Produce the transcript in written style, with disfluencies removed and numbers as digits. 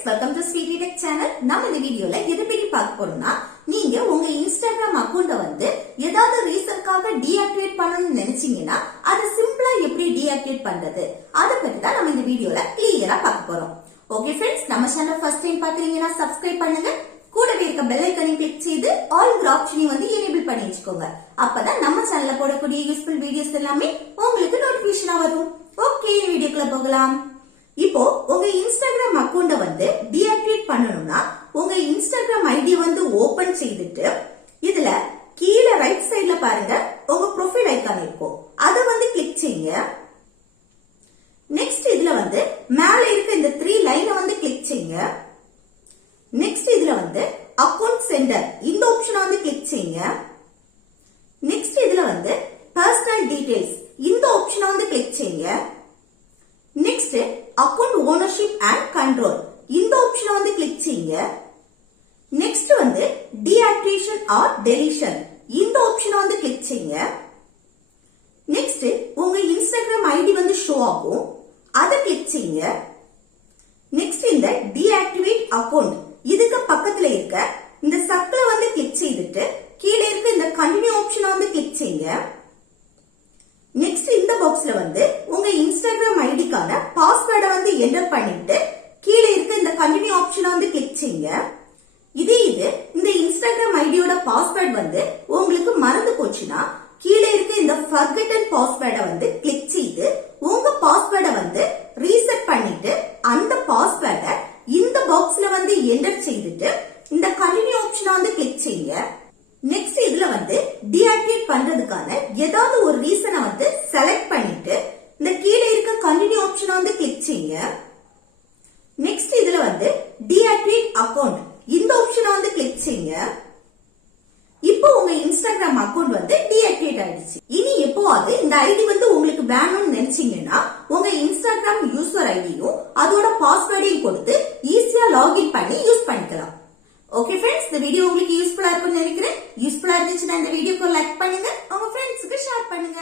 Friends, welcome to Sweety Tech channel. நம்ம இந்த வீடியோல எதை பத்தி பார்க்க போறோம்னா, நீங்க உங்க இன்ஸ்டாகிராம் அக்கவுண்ட வந்து ஏதாவது ரீசனுக்காக டீஆக்டிவேட் பண்ணணும்னு நினைச்சீங்கன்னா அதை சிம்பிளா எப்படி டீஆக்டிவேட் பண்றது அதை பத்தி தான் நம்ம இந்த வீடியோல கிளியரா பார்க்க போறோம். ஓகே ஃப்ரெண்ட்ஸ், நம்ம சேனல் ஃபர்ஸ்ட் டைம் பாக்குறீங்கன்னா சப்ஸ்கிரைப் பண்ணுங்க. கூடவே இருக்க பெல் ஐகானை கிளிக் செய்து ஆல்ங்கிற ஆப்ஷனையும் வந்து எனேபிள் பண்ணி வச்சுக்கோங்க. அப்பதான் நம்ம சேனல்ல போடக்கூடிய யூஸ்ஃபுல் வீடியோஸ் எல்லாமே உங்களுக்கு நோட்டிபிகேஷனா வரும். ஓகே, வீடியோக்குள்ள போகலாம். இப்போ உங்க இன்ஸ்டாகிராம் அக்கவுண்ட வந்து டீஆக்டிவேட் பண்ணணும்னா உங்க இன்ஸ்டாகிராம் ஐடி வந்து ஓபன் செய்துட்டு இதுல கீழே ரைட் சைடுல பாருங்க உங்க ப்ரொஃபைல் ஐகான் இருக்கும், அதை வந்து கிளிக் செய்யுங்க. நெக்ஸ்ட் இதுல வந்து மேல இருக்க இந்த 3 லைனை வந்து கிளிக் செய்யுங்க. நெக்ஸ்ட் இதுல வந்து அக்கவுண்ட் சென்டர் இந்த ஆப்ஷனை வந்து கிளிக் செய்யுங்க. நெக்ஸ்ட் இதுல வந்து பர்சனல் டீடைல்ஸ் இந்த ஆப்ஷனை வந்து கிளிக் செய்யுங்க. Next account ownership and control இந்த ஆப்ஷனை வந்து கிளிக் செய்யுங்க. நெக்ஸ்ட் வந்து டீஆக்டிவேஷன் ஆர் டெலிஷன் இந்த ஆப்ஷனை வந்து கிளிக் செய்யுங்க. நெக்ஸ்ட் உங்க இன்ஸ்டாகிராம் ஐடி வந்து ஷோ ஆகும், அதை கிளிக் செய்யுங்க. நெக்ஸ்ட் இந்த டீஆக்டிவேட் அக்கவுண்ட் இதுக்கு பக்கத்துல இருக்க இந்த சர்க்கிளை வந்து கிளிக் செய்துட்டு கீழே இருக்க இந்த கண்டினியூ ஆப்ஷனை வந்து கிளிக் செய்யுங்க. நெக்ஸ்ட் இந்த பாக்ஸ்ல வந்து உங்க இன்ஸ்டாகிராம் ஐடிக்கான பாஸ்வேர்டை வந்து என்டர் பண்ணிட்டு கீழே இருக்க இந்த கண்டினியூ ஆப்ஷனை வந்து கிளிக் செய்யுங்க. இது இந்த இன்ஸ்டாகிராம் ஐடியோட பாஸ்வேர்ட் வந்து உங்களுக்கு மறந்து போச்சுன்னா கீழே இருக்க இந்த ஃபர்கெட்டன் பாஸ்வேர்டை வந்து கிளிக் செய்து உங்க பாஸ்வேர்டை வந்து ரீசெட் பண்ணிட்டு அந்த பாஸ்வேர்டை இந்த பாக்ஸ்ல வந்து என்டர் செய்துட்டு இந்த கண்டினியூ ஆப்ஷனை வந்து கிளிக் செய்யுங்க. நெக்ஸ்ட் இதுல வந்து டீஆக்டிவேட் பண்றதுக்கான ஏதாவது ஒரு ரீசனை வந்து செலக்ட் பண்ணிட்டு இந்த கீழே இருக்க கண்டினியூ ஆப்ஷனை வந்து கிளிக் செய்யுங்க. நெக்ஸ்ட் இதுல வந்து டீஆக்டிவேட் அக்கவுண்ட் இந்த ஆப்ஷனை வந்து கிளிக் செய்யுங்க. இப்போ உங்க இன்ஸ்டாகிராம் அக்கவுண்ட் வந்து டீஆக்டிவேட் ஆயிடுச்சு. இனி எப்போவாது இந்த ஐடி வந்து உங்களுக்கு வேணும்னு நினைச்சீங்கன்னா உங்க இன்ஸ்டாகிராம் யூசர் ஐடியும் அதோட பாஸ்வேர்டையும் கொடுத்து ஈஸியா லாகின் பண்ணி யூஸ் பண்ணிக்கலாம். ஓகே ஃப்ரெண்ட்ஸ், இந்த வீடியோ உங்களுக்கு யூஸ்ஃபுல்லா இருக்கும்னு நினைக்கிறேன். யூஸ்ஃபுல்லா இருந்துச்சுன்னா இந்த வீடியோக்கு லைக் பண்ணுங்க, உங்க ஃப்ரெண்ட்ஸ்க்கு ஷேர் பண்ணுங்க.